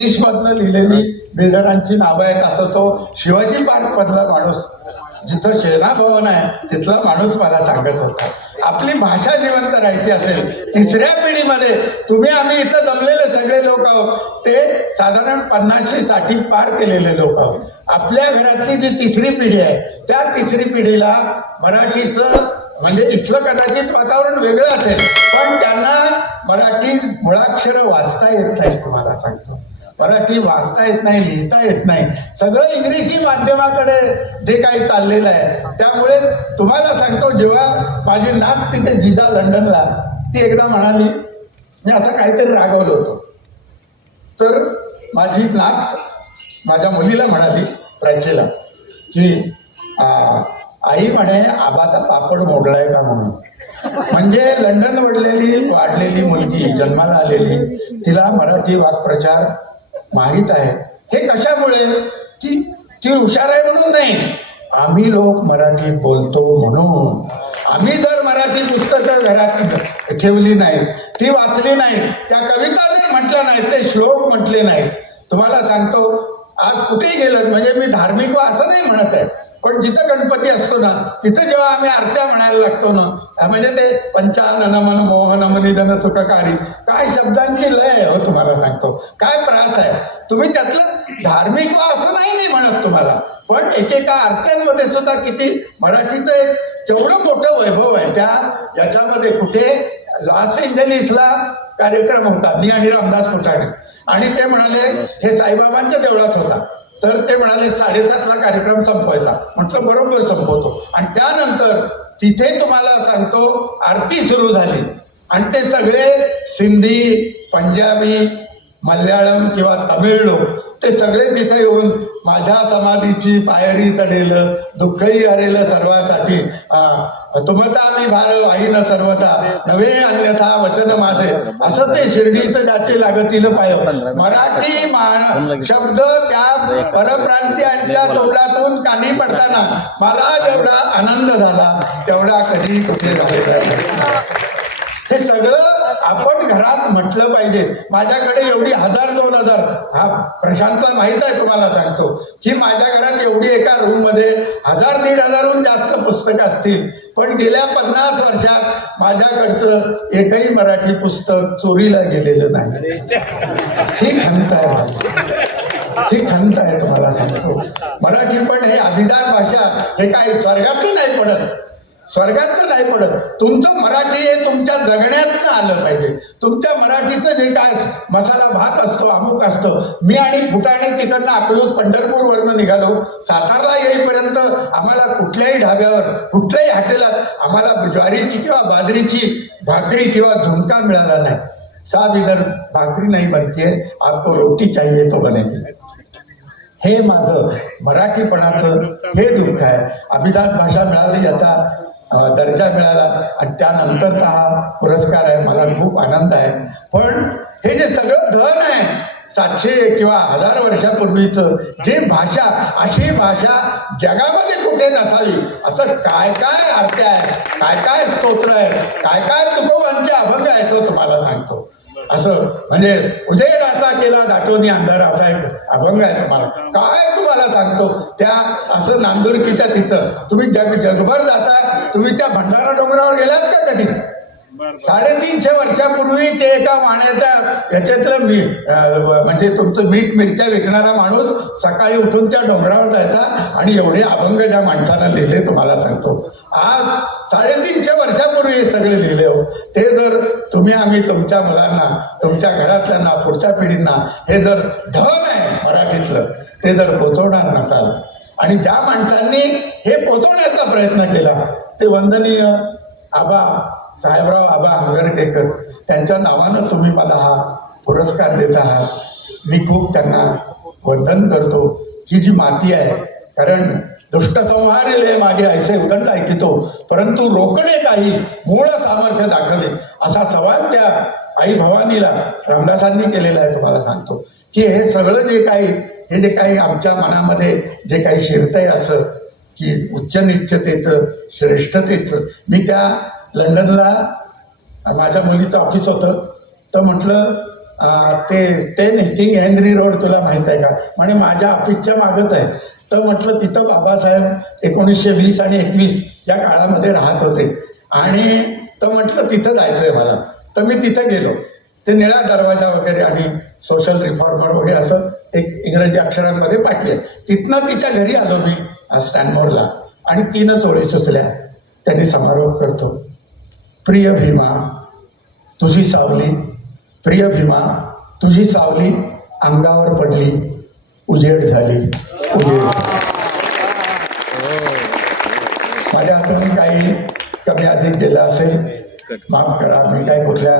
इंग्लिशमधनं लिहिलेली बिल्डरांची नावं आहेत. असं तो शिवाजी पार्क मधला माणूस, जिथं सेना भवन आहे तिथला माणूस मला सांगत होता. आपली भाषा जिवंत राहायची असेल, तिसऱ्या पिढीमध्ये तुम्ही आम्ही इथं जमलेले सगळे लोक आहोत, ते साधारण 50-60 पार केलेले लोक आहोत. आपल्या घरातली जी तिसरी पिढी आहे, त्या तिसरी पिढीला मराठीचं म्हणजे इथलं कदाचित वातावरण वेगळं असेल, पण त्यांना मराठी मुळाक्षरं वाचता येत नाही. तुम्हाला सांगतो, मराठी वाचता येत नाही, लिहिता येत नाही, सगळं इंग्रजी माध्यमाकडे जे काही चाललेलं आहे. त्यामुळे तुम्हाला सांगतो, जेव्हा माझी नात तिथे जिजा लंडनला, ती एकदा म्हणाली, मी असं काहीतरी रागवलं होतं, तर माझी नात माझ्या मुलीला म्हणाली, प्राचीला, की आई म्हणे आबाचा पापड मोडलाय का म्हणून. म्हणजे लंडन वाढलेली मुलगी, जन्माला आलेली, तिला मराठी वाक्प्रचार माहित आहे. हे कशामुळे? ती हुशार आहे म्हणून नाही, आम्ही लोक मराठी बोलतो म्हणून. आम्ही जर मराठी पुस्तकं घरात ठेवली नाही, ती वाचली नाही, त्या कविता जर म्हटल्या नाहीत, ते श्लोक म्हटले नाहीत, तुम्हाला सांगतो आज कुठेही गेलं, म्हणजे मी धार्मिक असं नाही म्हणत आहे, पण जिथं गणपती असतो ना, तिथं जेव्हा आम्ही आरत्या म्हणायला लागतो ना, म्हणजे ते पंचानन मन मोहन मनिधन सुखकारी, काय शब्दांची लय आहे हो. तुम्हाला सांगतो काय प्रास आहे. तुम्ही त्यातलं धार्मिक असं नाही मी म्हणत तुम्हाला, पण एकेका आरत्यांमध्ये सुद्धा किती मराठीचं एक केवढं मोठं वैभव आहे. त्या याच्यामध्ये कुठे लॉस एंजलिसला कार्यक्रम होता, मी आणि रामदास फुटाणे, आणि ते म्हणाले हे साईबाबांच्या देवळात होता, तर ते म्हणाले 7:30ला कार्यक्रम संपवायचा. म्हटलं बरोबर संपवतो. आणि त्यानंतर तिथे तुम्हाला सांगतो आरती सुरू झाली, आणि ते सगळे सिंधी, पंजाबी, मल्याळम किंवा तमिळ लोक ते सगळे तिथे येऊन माझ्या समाधीची पायरी चढेल, दुःखही हरेल सर्वासाठी, तुमता मी भार वाहीन सर्वता, नवे अन्यथा वचन माझे, असं ते शिर्डीचं ज्याचे लागतील पाय. मराठी शब्द त्या परप्रांतीयांच्या तोंडातून कानी पडताना मला जेवढा आनंद झाला तेवढा कधी कुठे झालेला नाही. हे सगळं आपण घरात म्हटलं पाहिजे. माझ्याकडे एवढी 1000-2000, हा प्रशांतला माहित आहे, तुम्हाला सांगतो की माझ्या घरात एवढी एका रूम मध्ये 1000-1500हून जास्त पुस्तकं असतील, पण गेल्या 50 वर्षात माझ्याकडचं एकही मराठी पुस्तक चोरीला गेलेलं नाही. ही खंत आहे माझी, ही खंत आहे. तुम्हाला सांगतो मराठी पण हे अभिजात भाषा, हे काही स्वर्गातलं नाही पडत, स्वर्गातलं नाही पडत. तुमचं मराठी हे तुमच्या जगण्यातनं आलं पाहिजे. तुमच्या मराठीचं जे काय मसाला भात असतो, अमुक असतो. मी आणि फुटाणे तिकडनं अकलूज पंढरपूर वरनं निघालो, सातारला येईपर्यंत आम्हाला कुठल्याही ढाब्यावर, कुठल्याही हॉटेलात आम्हाला ज्वारीची किंवा बाजरीची भाकरी किंवा झुणका मिळाला नाही. साहब इधर भाकरी नाही बनतीये, आपको रोटी चाहिए तो बनेगी. हे माझं मराठीपणाचं हे दुःख आहे. अभिजात भाषा मिळाली, याचा दर्जा मिळाला, आणि त्यानंतरचा हा पुरस्कार आहे, मला खूप आनंद आहे. पण हे जे सगळं धन आहे 700 किंवा 1000 वर्षापूर्वीचं, जे भाषा, अशी भाषा जगामध्ये कुठे नसावी. असं काय काय आरत्या आहे, काय काय स्तोत्र आहे, काय काय तुकोबांचे अभंग आहेत हो. तुम्हाला सांगतो असं, म्हणजे उजेडाचा केला दाटोनी अंधार, असा एक अभंग आहे. तुम्हाला काय, तुम्हाला सांगतो त्या असं नांदुरकीच्या तिथं तुम्ही जगभर जाता. तुम्ही त्या भंडारा डोंगरावर गेलात का कधी? 350 वर्षापूर्वी ते एका वाण्याच्या याच्यातलं मीठ, म्हणजे तुमचं मीठ मिरच्या विकणारा माणूस सकाळी उठून त्या डोंगरावर जायचा, आणि एवढे अभंग ज्या माणसानं लिहिले तुम्हाला सांगतो, आज 350 वर्षापूर्वी हे सगळे लिहिले हो. ते जर तुम्ही आम्ही तुमच्या मुलांना, तुमच्या घरातल्यांना, पुढच्या पिढींना हे जर धन आहे मराठीतलं, ते जर पोचवणार नसाल, आणि ज्या माणसांनी हे पोचवण्याचा प्रयत्न केला, ते वंदनीय आबा साहेबराव आबा आंगरकर, त्यांच्या नावानं तुम्ही मला हा पुरस्कार देत आहात. मी खूप त्यांना वंदन करतो. ही जी माती आहे, कारण दुष्ट संहारिले मागे ऐसे उदंड ऐकितो, परंतु रोकडे काही मूळ सामर्थ्य दाखवे, असा सवाल त्या आई भवानीला रामदासांनी केलेला आहे. तुम्हाला सांगतो की हे सगळं जे काही, हे जे काही आमच्या मनामध्ये जे काही शिरतंय, असं की उच्च निश्चतेचं, श्रेष्ठतेचं. मी त्या लंडनला माझ्या मुलीचं ऑफिस होतं, तर म्हटलं ते 10 किंग हेनरी रोड तुला माहित आहे का? म्हणे माझ्या ऑफिसच्या मागच आहे. तर म्हटलं तिथं बाबासाहेब 1920 आणि 21 या काळामध्ये राहत होते आणि तर म्हटलं तिथं जायचंय मला. तर मी तिथं गेलो. ते निळा दरवाजा वगैरे आणि सोशल रिफॉर्मर वगैरे असं एक इंग्रजी अक्षरांमध्ये पाठी आहे. तिथनं तिच्या घरी आलो मी स्टॅनमोरला आणि 3 ओळी सुचल्या. त्यांनी समारोप करतो. प्रिय भीमा तुझी सावली, प्रिय भीमा तुझी सावली अंगावर पडली, उजेड झाली, उजेड. माझ्या हातून काही कमी अधिक गेलं असेल माफ करा. मी काय कुठल्या